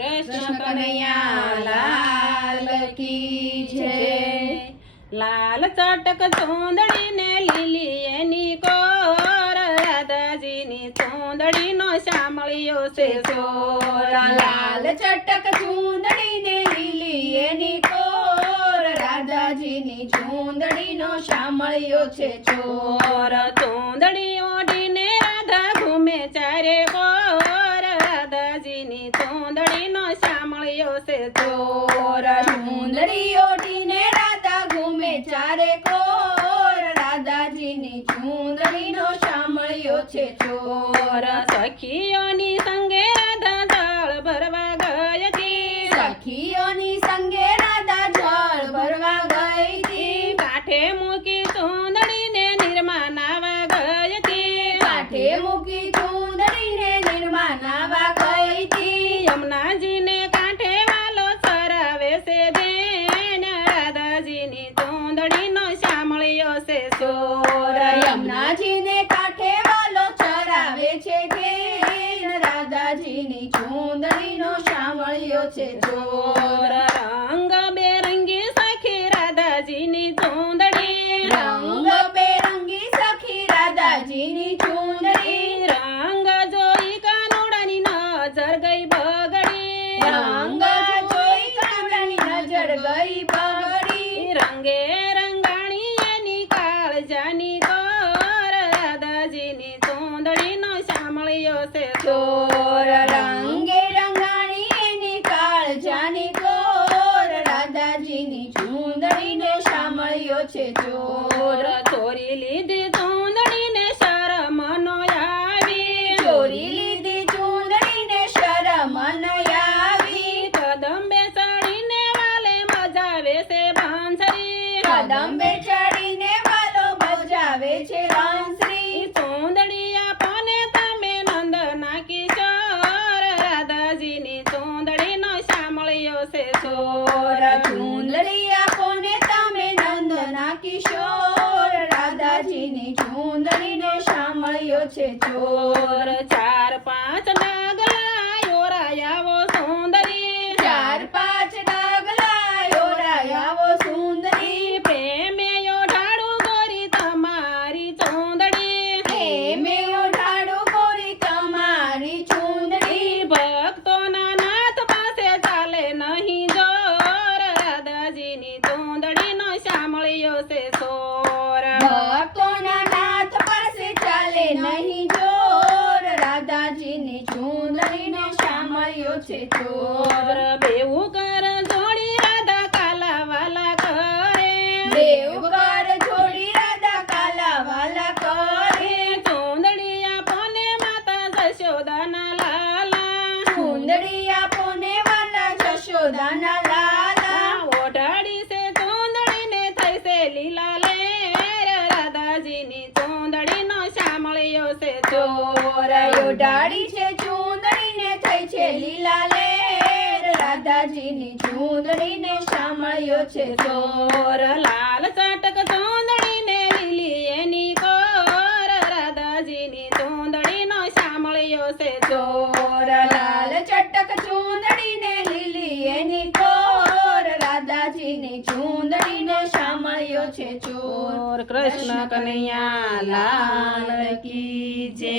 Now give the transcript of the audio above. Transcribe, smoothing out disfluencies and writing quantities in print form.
कृष्ण कन्हैया लाल की जय। लाल चटक चूंदड़ी ने लीली एनी कोर, राधाजी नी चूंदड़ी नो शामळियो से चोर। लाल चटक चूंदड़ी ने लीली एनी कोर, राधाजी नी चूंदड़ी नो शामळियो छे चोर। चूंदड़ी ओढ़ीने राधा घूमे चारे कोर, राधाजी नी चूंदड़ी नो शामळियो से चोर। चूंदड़ी ओढ़ीने राधा घूमे चारे कोर, राधाजी नी चूंदड़ी नो शामळियो छे चोर। सखीओनी संगे राधा जल भरवा गई थी, सखीओनी संगे राधा जल भरवा गई थी। काठे मूकी चूंदड़ी ने निर्मा नावा गई थी, काठे मूकी चूंदड़ी ने निर्मा नावा गई थी। यमुना जी ने कांठे वालो चरावे से देन, राधाजी नी चूंदड़ी नो शामळियो से चोर। यमुना जी ने काठे वालो चरावे छे घेन, राधाजी नी चूंदड़ी नो शामळियो छे चोर। रंग बेरंगी सखी राधाजी नी चूंदड़ी, रंग बेरंगी सखी राधाजी नी चूंदड़ी। रंग जोई कानूड़ानी नजर गई बगड़ी, रंग जोई कानूड़ानी नजर गई बगड़ी। रंगे रंगाणी एनी काळजानी कोर, राधाजी नी चूंदड़ी नो शामळियो से चोर। रंगे रंगाणी एनी काळजानी कोर, राधाजी नी चूंदड़ी ने शामळियो छे चोर। ચોરી લીધી ચૂંદડી ને શરમ નો આવી, ચોરી લીધી ચૂંદડી ને શરમ ન આવી। કદંબે ચડીને વાલે મજાવે છે બાંસરી, કદંબે ચડીને વાલો બજાવે છે બાંસરી। ચૂંદડી આપોને તમે નંદના કિશોર, રાધાજી ની ચૂંદડી નો શામળિયો છે ચોર। ચૂંદડી આપોને તમે નંદના કિશોર, રાધાજી ની ચૂંદડી ને શામળિયો છે ચોર। ચાર પાંચ ડગલા ઓરાયાવો સુંદરી, ચાર પાંચ ડગલા ઓરાયાવો સુંદરી। પ્રેમે ઓઢાડું ગોરી તમારી ચૂંદડી, પ્રેમે ઓઢાડું ગોરી તમારી ચૂંદડી। ભક્તોના નાથ પાસે ચાલે નહીં જોર, રાધાજી ની ચૂંદડી નો શામળિયો છે સોર। ભક્તોના નાથ પાસે ચાલે નહીં જોર, રાધાજી ની ચૂંદડી નો શામળિયો છે ચોર। બેવું કર જોડી રાધા કાલા વાલા કરે, દેવ કર જોડી રાધા કાલા વાલા કરે। ચૂંદડી આપોને માતા જશોદાના લાલા, ચૂંદડી આપોને વાલા જશોદાના લાલા। ઓઢાડી છે ચૂંદડી ને થઈ છે લીલા લેર, રાધાજી ની ચૂંદડી નો શામળિયો છે ચોર। ઓઢાડી છે ચૂંદડી ને થઈ છે લીલા લેર, રાધાજી ની ચૂંદડી ને શામળિયો છે ચોર। લાલ ચટક ચૂંદડી ને લીલી એની કોર, રાધાજી ની ચૂંદડી નો શામળિયો છે ચોર। લાલ ચટક ચૂંદડી ને લીલી એની કોર, રાધાજી ની ચૂંદડી ને શામળિયો છે ચોર। કૃષ્ણ કનૈયા લાલ કી જય।